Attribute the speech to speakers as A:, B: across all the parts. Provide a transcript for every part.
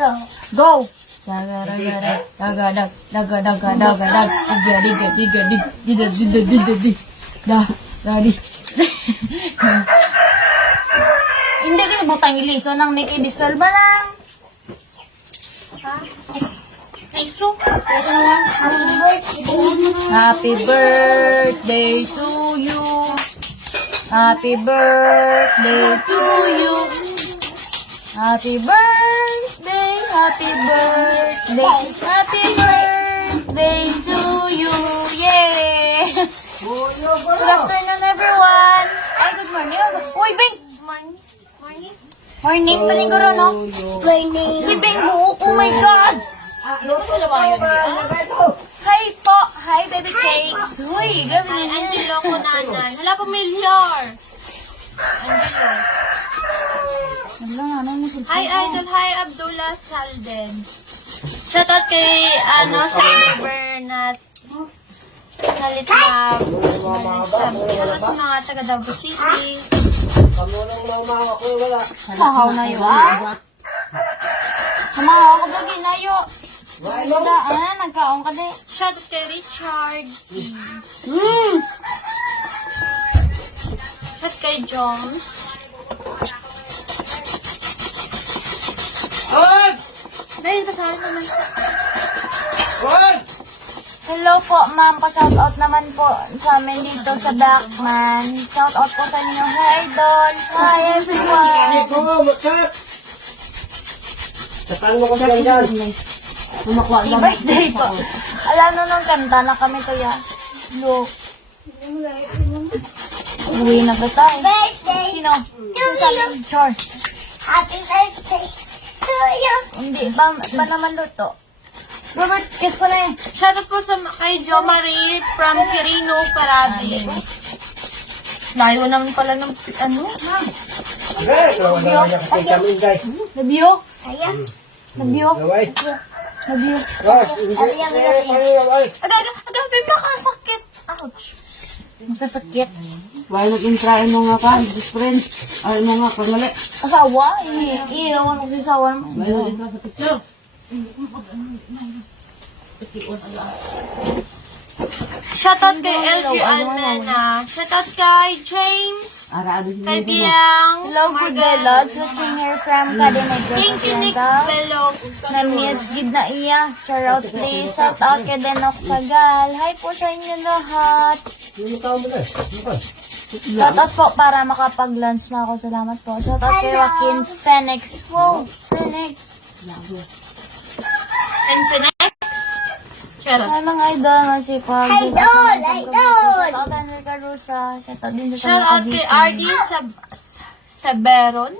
A: Go. Go. Dagadaga, dagadaga, dagadaga, dagadaga, diga, diga, diga, diga, diga, diga, da, da, di. Hindi ka butang iliso nang nikidisal ba lang? Ha?
B: Iso?
A: Happy birthday to you. Happy birthday to you. Happy birthday happy birthday, happy birthday to you. Yay! Good afternoon, everyone. Ay, good morning. Uy, Bing!
B: Morning. Morning.
A: Morning, paniguro, no?
B: Morning.
A: Hindi, Bing, buo. Oh my God! Hi po! Hi, baby cakes! Uy, gabi na
B: Angelo ko nanan. Hala ko milyar. Angelo.
A: Wala ano yung
B: Hi, Idol. Hi, Abdullah Salden. Shoutout kay, ano, sa Bernat. Nalit na. Shoutout sa mga taga Davao City.
A: Mahaw na yun. Mahaw ko ba ginayo? Wala, ah, nagkaon ka di.
B: Shoutout kay Richard.
A: Mm.
B: Shoutout kay Jones. Dahil kasama naman.
A: Hello po, ma'am. Pa-shoutout naman po sa amin dito sa Backman. Shoutout po sa inyo. Hi, Idol. Hi, everyone.
C: Saan mo ko siya dyan?
A: Birthday po. Alam mo nung kanta na kami kaya. Look. Uwi na ba tayo?
D: Birthday
A: Sino? Sino sa.
D: Happy birthday to you.
A: Hindi. Ba, ba naman luto? Robert, kiss ko na eh.
B: Shoutout po sa kay Jo Marie from Quirino, Parabins. Layo naman pala ng ano.
C: Okay, naman na niya kasi kami guys.
A: Love you.
D: Ayan.
A: You.
C: Naway.
A: You.
C: Ay, hindi. Ay, ay,
B: Aga, aga, aga, may makasakit. Ouch.
A: Magkasakit.
E: Why nag-intrain mo nga pa, friend? Ay, mga kangali.
A: Asawa? Eh, eh, iya, wala ko si asawa naman. Mayroon din sa picture.
B: Shoutout kay LG Almena. Shoutout kay James.
E: Ano
B: kay Biang.
A: Hello, good day, Lord. Watching here from mm.
B: Kadena Thank you, Nick
A: Bello.
B: Na-mutes
A: na iya. Shoutout please. Shoutout kay Denok Sagal. Hi po sa inyo lahat.
C: Yung mukha mo na. Mukha.
A: Shout out po para makapag-lunch na ako. Salamat po. Shout out kay Joaquin Phoenix. Wow, Phoenix.
B: And Phoenix. Shoutout.
A: Anong idol, masipag.
D: Idol, idol.
A: Shout out kay Carusa. Shout out din sa
B: Shoutout kay RD Sab Saberon.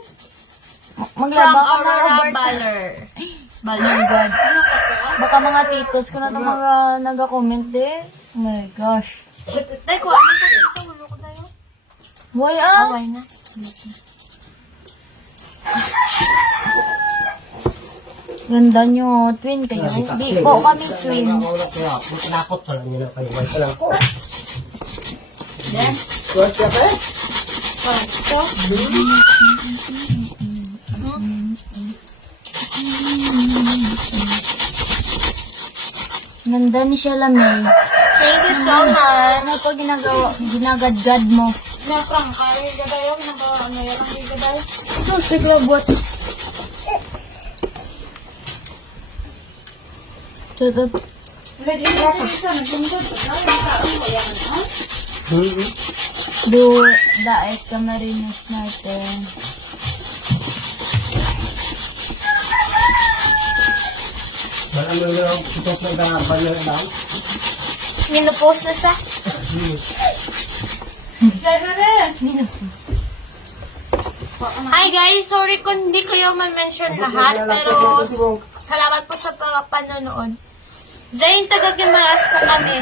A: Maglaba ka na, Robert.
B: Baller.
A: Oh my God. Baka mga titos ko na itong mga nag-comment eh. Oh my gosh.
B: Tay ko, ano po sa ulo ko
A: Boy ah.
B: Away na.
A: Ganda nyo. Twin kayo. Di po kami twin.
C: Nakot pa lang nila kayo. Wala ka lang ko. Kuwat ka pa eh?
A: Ganda ni siya lamay.
B: Thank you so much.
A: Ano po ginagawa? Ginagadgad mo
B: na prang kali gadayo naka ano yan ang gadayo
A: ito sigla buat Tutup. Ulit yung kasi isa nagtungkot. Kaya yung kaon? Do, daik ka marinas natin.
C: Wala mo yung tutok na gangabal na lang?
B: Minupost? Hi guys, sorry kung hindi ko yung ma-mention lahat, pero salamat po sa panonood. Zayn tagagimaras po kami.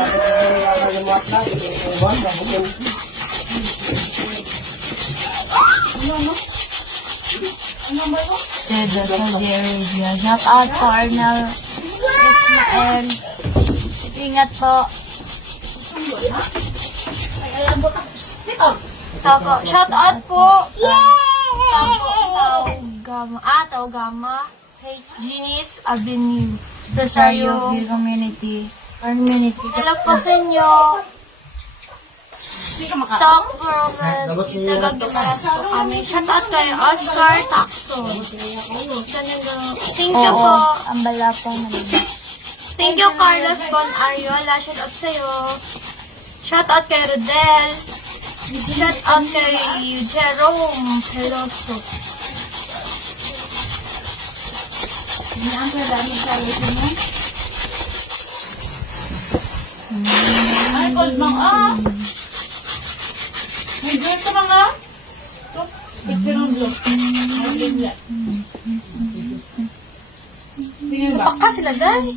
A: Ano ano? Ano ba ito? Dedo sa Jerry. Shout out Cornel. Ismael. Ingat po. Ay, alam mo tapos.
B: Tapo, shout out po. Tapo, tao gama. Ah, tao gama. Genius Avenue.
A: Rosario
B: Rosario.
A: Community. Community.
B: Hello po sa inyo. Stock progress. Tagagimaras po kami. Shout out kay Oscar Taxo. Thank you
A: Oo,
B: po.
A: ang bala po naman.
B: Thank you, Carlos Bon Ariola. Shout out sa'yo. Shout out kay Rodel. Shout out kay Jerome Peloso.
E: Ay, cold mang ah. May girl ka mga. Picture ng. Ay, bigla. Tingnan ba?
B: Baka sila dahil.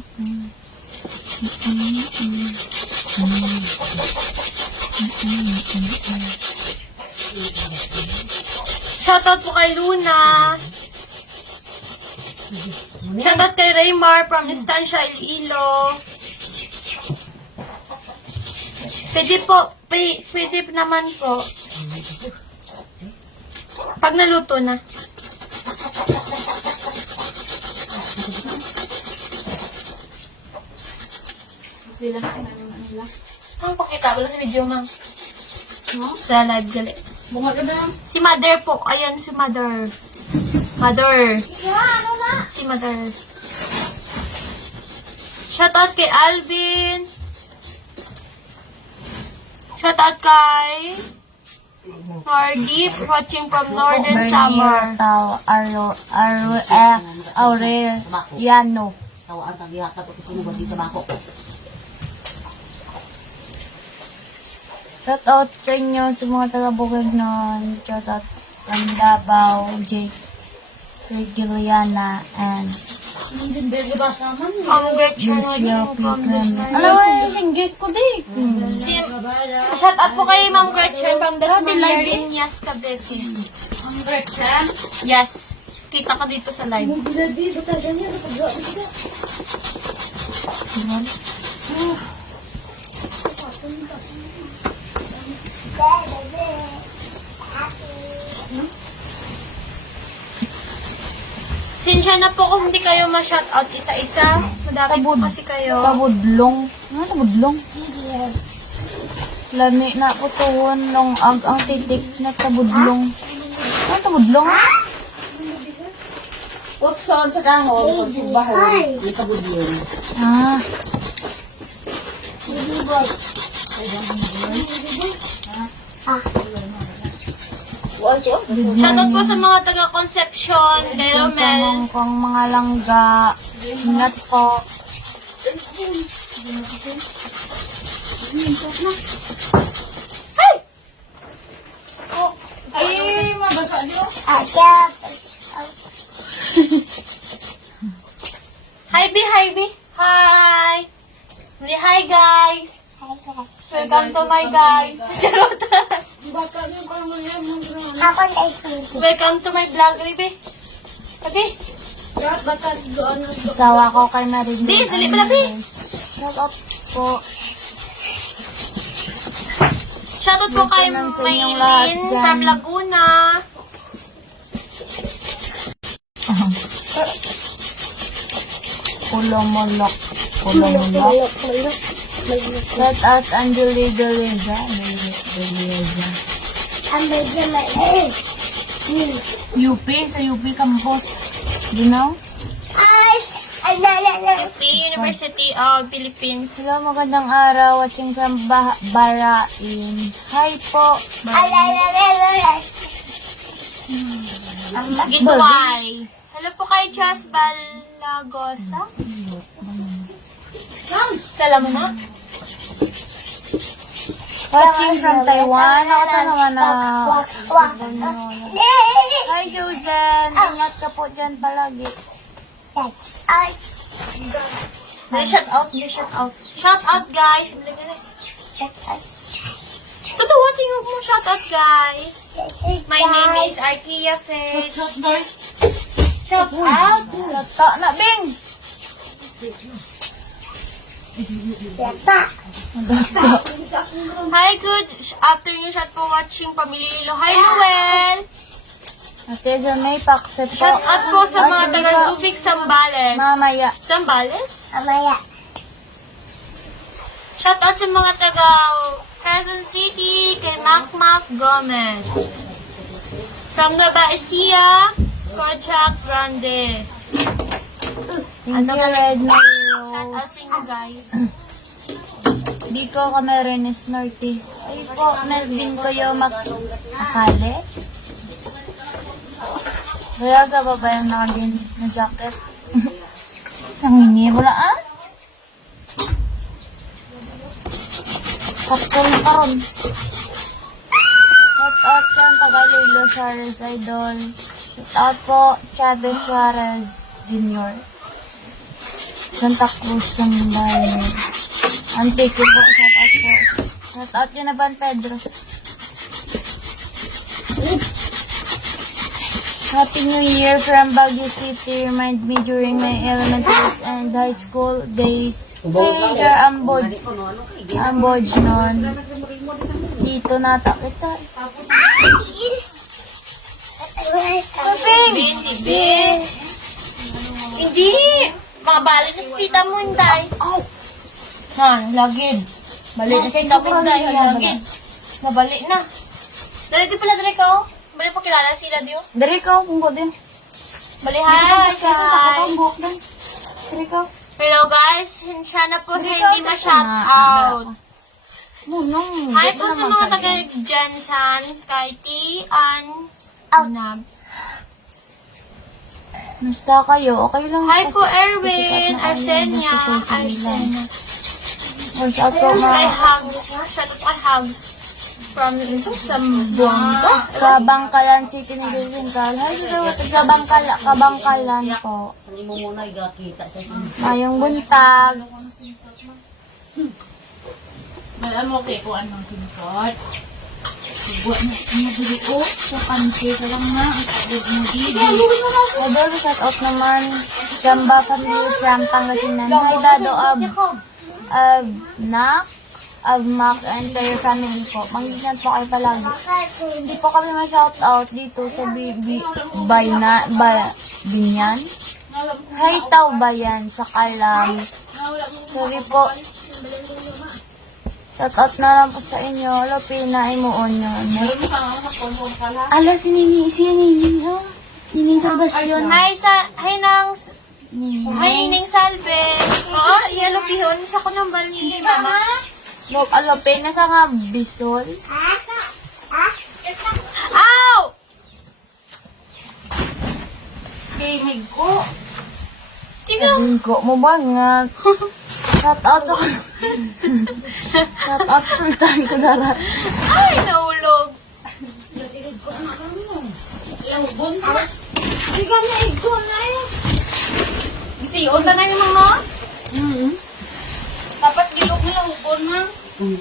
B: Shoutout po kay Luna. Shoutout kay Raymar from Estancia Iloilo. Pwede po, pwede, naman po. Pag naluto na. Ang pakita, wala sa video, ma'am. Sa live gali.
E: Bunga ka na.
B: Si Mother po. Ayan, si Mother. Mother. Si Mother. Shoutout kay Alvin. Shoutout kay Nordip, watching from Northern Summer.
A: Tao, Aro, Aro, eh, Aurel, Yano.
E: Tawaan kang yata ko ito ba di sa bako.
A: Shout out sa inyo sa mga taga-bukid nun. Shout out from Davao, Jake, kay Giliana, and
B: Ang from
A: Pican.
B: the
A: Alam mo yung singgit ko di.
B: Si, shout out po kay Ma'am Gretchen from the Smiling Yes Cavite. Ma'am Gretchen? Yes. Kita ka dito sa live. Sinsya na po kung hindi kayo ma-shout out isa-isa. Madami po
A: Tabud.
B: kasi kayo.
A: Tabudlong. Ano tabudlong? Lami na po tuwon nung ag ang titik na tabudlong. Ano tabudlong?
E: Utson sa kahon, sa bahay. May kabud yun.
A: Ah,
B: Shoutout po sa mga taga-Concepcion, kay Romel.
A: tanong kong mga langga. Ingat po.
E: Ay, mabasa niyo.
D: Agap.
B: Hi, B, hi, B. Hi. Say hi, guys. Welcome to my guys.
D: Ako na ito.
B: Welcome to my vlog,
E: Bata doon.
A: Sawa ko kay Marilyn.
B: Bi, sali pala, Bi.
A: Shout out po.
B: shoutout po kay
A: Maintenance sa inyong lahat
B: Maylin
A: dyan.
B: from Laguna.
A: Pulomolok. Shout out Angeli Deleza. Deleza.
D: Ang medyo maliit.
A: UP, sa UP campus. You know?
B: UP University of Philippines.
A: Hello, magandang araw. Watching from Barain. Hi po.
B: Gitway. Hello po kay Chas Balagosa. Kala mo na?
A: Watching from Taiwan. Ako naman na.
D: Wak.
A: Hi, Josen. Ingat ka po dyan palagi.
D: Yes. Ay.
B: May shout out, may shout out. Shout out guys. Totoo, tingnan mo shout out guys. My name is Arkia Faith.
E: Shot guys.
B: Shout out.
A: Lata na, Bing.
D: Yata.
B: Hi, good afternoon. Shout for watching Pamililo. Hi, Noel.
A: Ate Janay, pakse po.
B: Shout out po sa mga
A: Ah, sige
B: taga
A: po.
B: Lubing Pacific Zambales.
A: Mamaya.
D: Amaya.
B: Shoutout sa mga taga Quezon City kay Mac Mac Gomez. From Nueva Ecija, Kojak Grande.
A: Thank you, Red Mayo.
B: Shoutout sa inyo guys.
A: Di ko Camarines Norte. Ay po, Melvin ko yung mak... Akale? Kaya ka ba ba yung nakagin na jacket? Isang hingi mo na ah? Sakto na karon. Shout out sa Tagalilo Suarez Idol. Shout out po Chavez Suarez Jr. Santa Cruz ng Bayan. Antique ko po, shout out po. Shout out yun na Ban Pedro. Happy New Year from Baguio City. Remind me during my elementary and high school days. Hey, Jar Ambod. Ambod nun. Dito nata kita.
B: Hindi, hindi. Hindi. Mga bali na si tita mo, Inday. Ha, lagid. Bali na si tita mo, Inday. Lagid. Nabali na. Dali di pala, dali ka, oh. Bali po kilala sila, Dio.
A: Dari ka, kung din.
B: Bali, hi, guys.
A: Dari ka.
B: Hello, guys. Siya na po sa hindi ma-shout out.
A: Munong.
B: Hi po sa mga taga Jensan, kay T. Ann. Nab.
A: Musta kayo? Okay lang.
B: Hi po, Erwin,
A: na
B: Arsenia. Arsenia.
A: Oh, shout out
B: Kay
A: mga
B: Hugs. Shout out kay Hugs. From Sambuanga.
A: Kabangkalan City ni. Hi, sir. Kabangkala, kabangkalan po. Mayong buntag.
E: Alam mo, okay, kung anong sinusot. Subuan na, ano bili ko? Sa pansi ka lang na, ang tagod mo dito.
A: Idol, shout out naman. Gamba family from Pangasinan. Hi, Dado Ab. Ab, Nak. Ab, Mac, and their family po. Mangingat po kayo palagi. Hindi po kami ma-shout out dito sa Bibi, Bayna, ba, Binyan. Hi, Tao Bayan sa Kalam. Sorry po. Shout out na lang po sa inyo. Lopina, imuon yun. Ala, si Nini, si Nini, ha? Nini Sebastian.
B: Hi sa, hi nang,
A: Nini.
B: hi Nining Salve. Oo, yellow bihon. Sa ko ng bali, mama.
A: Lop, alope, nasa nga bisol.
B: Ow!
E: Kinig ko.
B: Tingnan.
A: Sabihin ko mo ba nga? Shout out sa... Shout out full time ko na lang.
B: Ay, naulog.
E: Isiyon ba na yung mga? Dapat gilog nila hubon ha.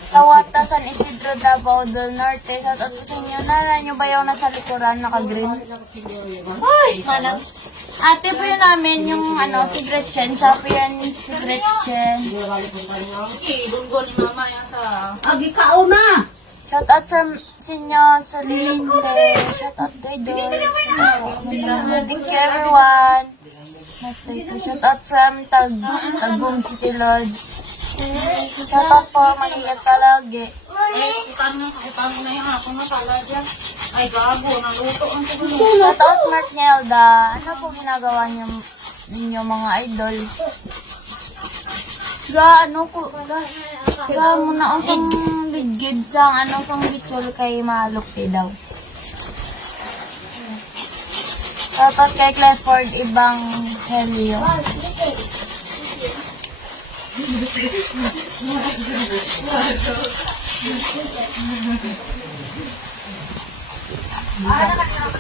A: Sa Watasan Isidro Davao del Norte. Sa inyo. Nara nyo ba yung nasa likuran, naka-green?
B: Ay, manang.
A: Ate po yun namin yung ano, si Gretchen. Siya po yan si Gretchen.
E: Okay, gungo ni mama yan sa...
A: Shout out from Sinyo Solinte. Shout out kay Dol. Thank you everyone. Shout out from Tag Tagum City Lords. Shout out po, maliit palagi.
E: Eh, kutan mo, kutan mo na yung hapon na pala dyan. Ay, gago, naluto ang tuloy.
A: Shout out Mark Nelda. Ano po ginagawa niyo ninyo mga idol? Ga, ano ko, ga, ga muna ang ligid sang ano sang bisol kay Malupi daw. Out kay Clifford Ibang Helio.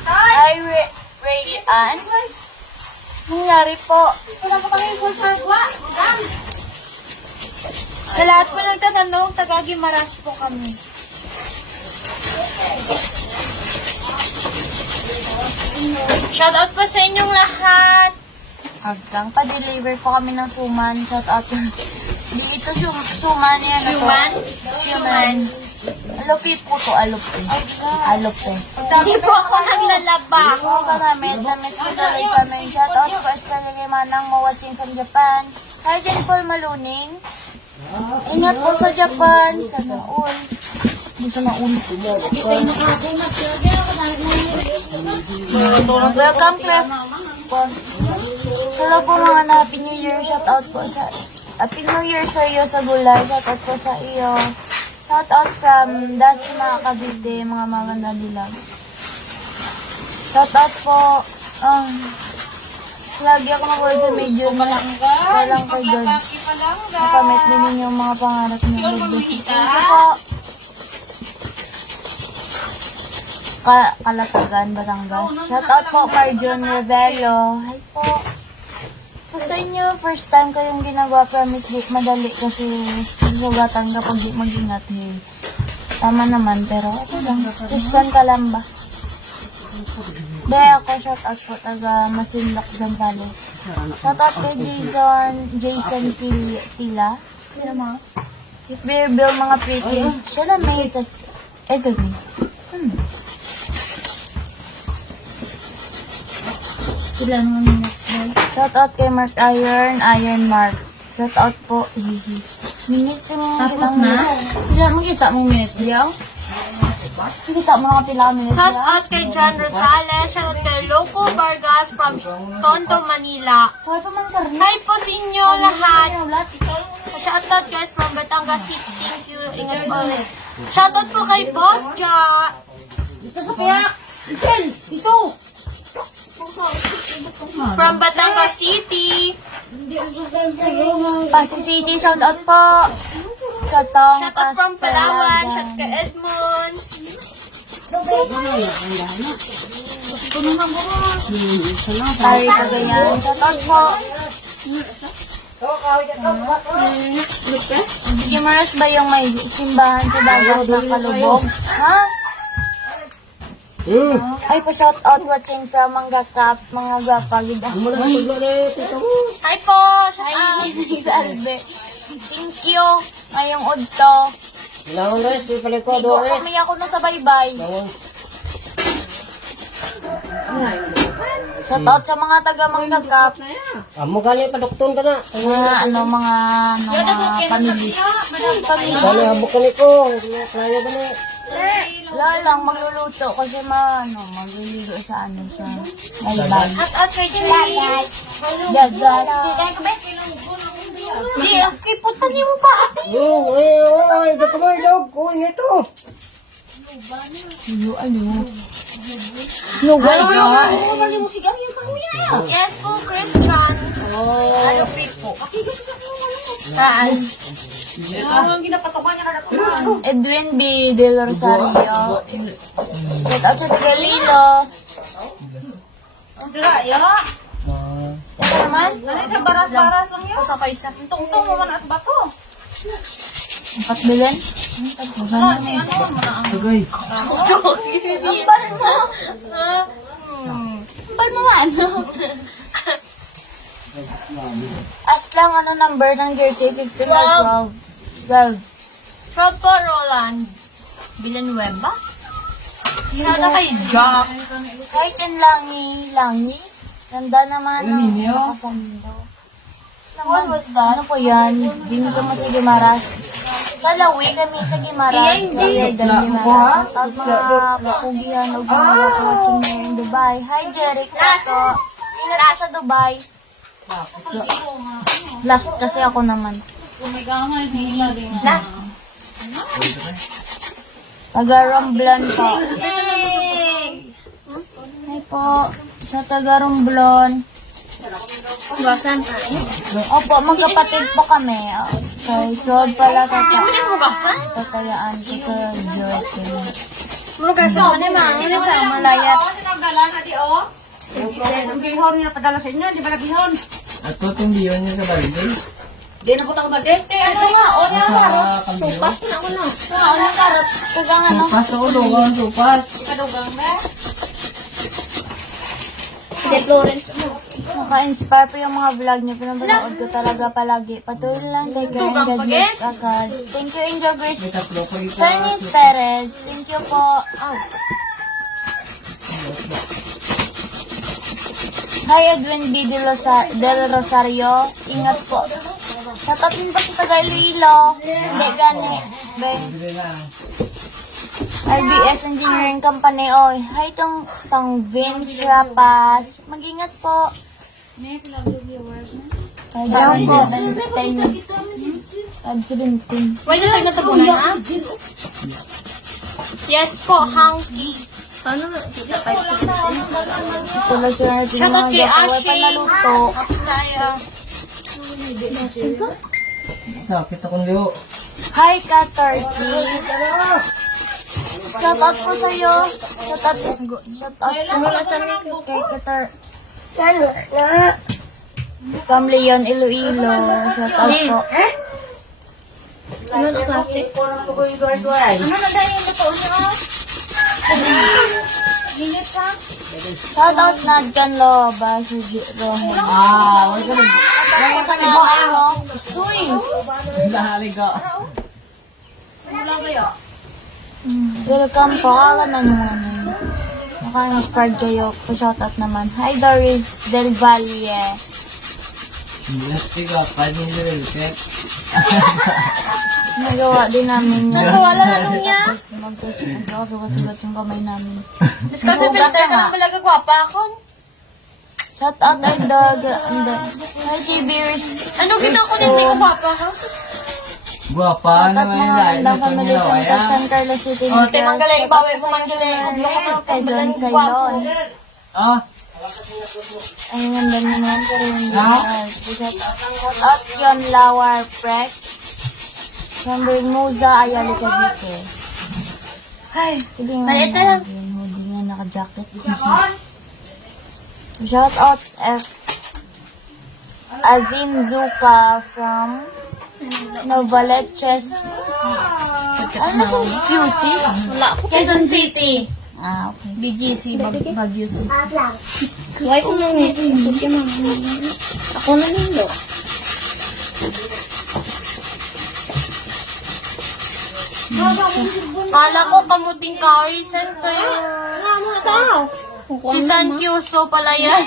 A: Ay, Ray, Ray Ann? Nangyari po.
B: Sa lahat po nagtatanong, tagagi maras po kami. Shout out po sa inyong lahat.
A: Hanggang pa-deliver po kami ng suman. Shout out. Di ito sum suman yan. ano?
B: Suman?
A: Suman. Alupi po to, alupi. Alupi.
B: Hindi po ako naglalaba.
A: Oo ka namin, sa Miss Catalay kami. Shout out po especially kay Manang mo watching from Japan. Hi, Jennifer Maluning. Ingat po sa Japan. Sana all. Welcome, Clef. Hello po mga na Happy New Year. Shout out po sa Happy New Year sa iyo sa gulay. Shout out po sa iyo. Shout out from Dasma Cavite, mga maganda dilag. Shout out po. Um, lagi ako mag-word sa medyo
E: Palangga.
A: Walang kay God. Makamit din ninyo mga pangarap niyo. Thank you po. Ka Kalatagan, Batangas. Shout out po, Marjon Revelo. Hi po. Sa inyo, first time kayong ginagawa promise book, madali kasi sugatan kapag di mag-ingat. Eh. Tama naman, pero okay lang. Christian Kalamba. Dahil ako, shout out po, taga Masinloc, Zambales. Shout out kay Jason, Jason Til- Tila. Sino mga? Beer Bill, mga pretty. Siya lang may, tas, SOB. Sila naman yung next boy. Shout out kay Mark Iron, Iron Mark. Shout out po, Hihi. Minutes mo
E: Tapos na?
A: Sila, mo minutes diyaw? Makita mo nga pila minutes
B: Shout out kay John Rosales. Shout out kay Loco Vargas from Tondo, Manila.
A: Kaya.
B: Hi po sa inyo lahat. Shout out guys from Batangas City. Thank you. Ingat po always. Shout out po kay Boss Ja. From Batangas City.
A: Pasig City, shout out po. Katong
B: Shout out from Palawan. Shout out kay Edmond.
A: Sorry sa ganyan. Shout out po. Gimaras ba yung may simbahan sa dagat na kalubog? Ha? Ay, pa shout out watching from mga kap, mga gwapagid.
B: Hi po. Shout out.
A: sa Albe. Thank you. Ngayong udto.
C: Kailangan rin, si paliko,
A: Ligo
C: Doris.
A: kami ako na sa baybay. Shout out sa mga taga Manggagap.
C: Amo gani, padukton ka na.
A: Mga ano mga ano mga pamilis. Pamilis.
C: Gani, habok ka ni ko. Kaya ba ni?
A: Wala lang magluluto kasi ma ano magluluto sa ano sa baybay.
B: Shout out kay Jace.
A: Dagat.
B: Di, okay, punta niyo mo pa.
C: Oh, ay, ay, dako mo, ilog. Uy, ito.
A: Ano ano? No, wala.
B: Yes po, Christian.
A: Ano po?
B: Saan?
A: Edwin B. Del Rosario. Shout out sa Tagalilo.
E: Draya.
A: Ito naman.
E: Ano sa baras-baras lang yun?
A: Sa kaisa.
E: Tungtong mo man at bato.
A: Ang
E: si ano na ang
C: Agay.
A: Bal mo. Hmm. Bal mo nga, ano? As lang ano number ng jersey, 15 or 12. 12.
B: From po, Roland. Villanueva? Out kay Jack.
A: Kahit yan langi, langi. Ganda naman ng nakasando. What was that? Ano po yan? Hindi ko mo sa Gimaras. Sa Lawi kami sa Gimaras. Dan Gimaras. At mga pugihan o mga watching here in Dubai. Hi, Jeric. Kaso, ingat ka sa Dubai. Last kasi ako naman.
B: Last.
A: Taga-Romblon po. Hi po. Sa taga-Romblon.
B: Hugasan.
A: Opo, magkapatid po kami. Okay, 12 pala
B: Hindi mo din hugasan?
A: Tatayaan ko sa Jordan.
B: Hugasan mo naman. Ano sa malayat?
E: Ako sinagdala na di oh.
C: At po itong biyon niya sa balde.
A: Ito nga, o na karot. Supas na ako na. O na karot. Tagang ano.
C: Supas o doon, supas.
A: Naka-inspire po yung mga vlog niyo. Pinapanood ko talaga palagi. Patuloy lang kay Karen
B: pagit.
A: Akas. Thank you, Angel Grace. Fernis Perez. Thank you po. Oh. Hi, Edwin B. De Rosa- Del Rosario. Ingat po. Shoutout din po sa taga Iloilo. Hindi gani. Be. RBS Engineering Company. Oy, hi tong, tong Vince Rapas. Mag-ingat po.
E: Na.
A: Ayaw po. 517.
B: Wait, nasag na tabunan na? Yes po, Hanky. Paano na?
A: Tulad sila natin
B: Shoutout
A: mga
B: kay Ashi.
A: panaluto.
B: Aksaya.
C: Sa, kita kong liho.
A: Hi, Katarsi. Shout out po sa'yo. Shout out. Shout out sa mga sa kay Katar. From Leon, Iloilo. Shout out po.
B: Ano na klase?
E: Ano na dahil yung totoo niyo?
A: Shout out na dyan lo ba si Rohen.
C: Ah, wala ka rin.
A: Sa naman mo. Uy!
C: Nahali ka.
E: Wala kayo.
A: Welcome po. Kala na nyo mga nyo. Naka-inspired kayo. Pa-shout out naman. Hi, Doris Del Valle.
C: Yes, tiga. Pwede nyo rin. Okay?
A: Nagawa din namin.
B: Natawala na nung niya.
A: Magkasugat-sugat yung kamay namin.
B: Mas kasi filter ka lang talaga gwapa ako.
A: Shout out ay dog. Hi, Tibiris.
B: Ano ginawa ko nito yung gwapa ha?
C: Guwapa naman
A: mga
C: yun. Dahil nyo.
A: from
C: Kaya,
A: San Carlos City.
B: O, tinanggal yung ibawi ko manggili.
A: Kay John Sailon.
C: ah,
A: Ay, ang ganda naman ko rin. Out yon Lawar Prek. From Bermuza, Ayali, Cavite.
B: Ay,
A: Hindi nga.
B: Maliit na lang.
A: Yung hoodie nga, naka-jacket. Shout out F. Azin Zuka from Novaleches. Ano sa QC?
B: wala ko. Quezon City.
A: Ah, okay.
B: BGC, Bag Baguio City.
D: Why ko nang Ako na nindo.
B: Kala ko kamuting kahoy. Saan kayo?
D: Daw?
B: Isan Kyuso pala yan.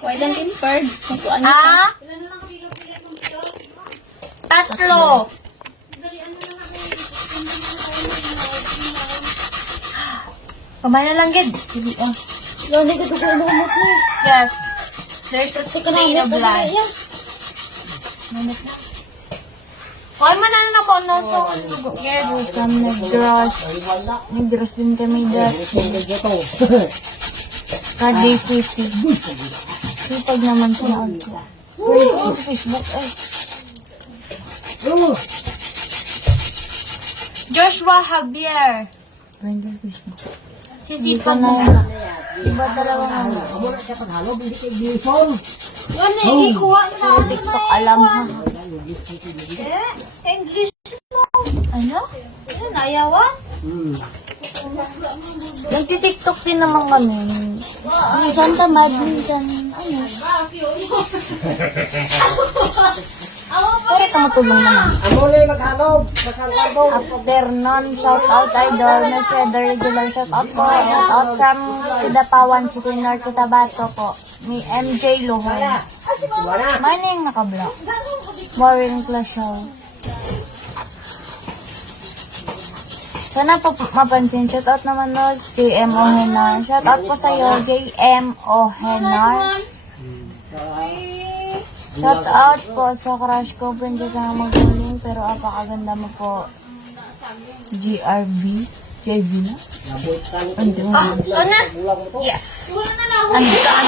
D: Why don't inferred? Kukuan
B: ah? Tatlo. Kamay na lang, Gid.
D: Lone ko ko lumot mo.
B: Yes. There's a stain of blood. Hoy, manano na po, no? So, Gid.
A: Welcome, nag-gross. Nag-gross din kami dati. Kagay City. Sipag naman sa ko. Wait, sa Facebook eh.
B: Joshua Javier.
A: Kagay Facebook.
B: Sisipag
A: Iba
B: mo.
A: na yun. Iba talaga naman.
B: Ano, ikuha na.
A: TikTok alam ha.
B: English mo.
A: Ano?
B: Ano, nayawan?
A: Nagti-tiktok din naman kami. Minsan tamad, minsan ano. Pero tumutulong naman. After nun, shout out idol, may feather regular shout out po. Shout out from Kidapawan City, North Cotabato po. May MJ Luhoy. May name nakablock. Boring class show. Sana po mapansin, shout out naman no, JM Ohenar. Shout out po sa'yo, JM Ohenar. Shout out po sa crush ko, princess ang magaling, pero apakaganda mo po. GRB? JB na? Ano?
B: Ano? Yes.
A: Ano? Saan?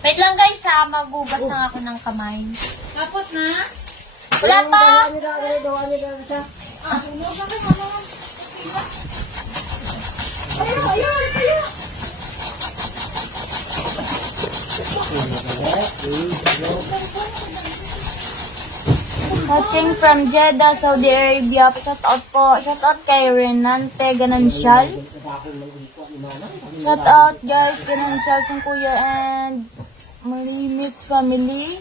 B: Wait lang guys ha, magugas na ako ng kamay.
E: Tapos na?
B: Wala pa!
A: Watching from Jeddah, Saudi Arabia. Shout out po. Shout out kay Renante Ganancial. Shout out guys, Ganancial sa kuya and Malimit family.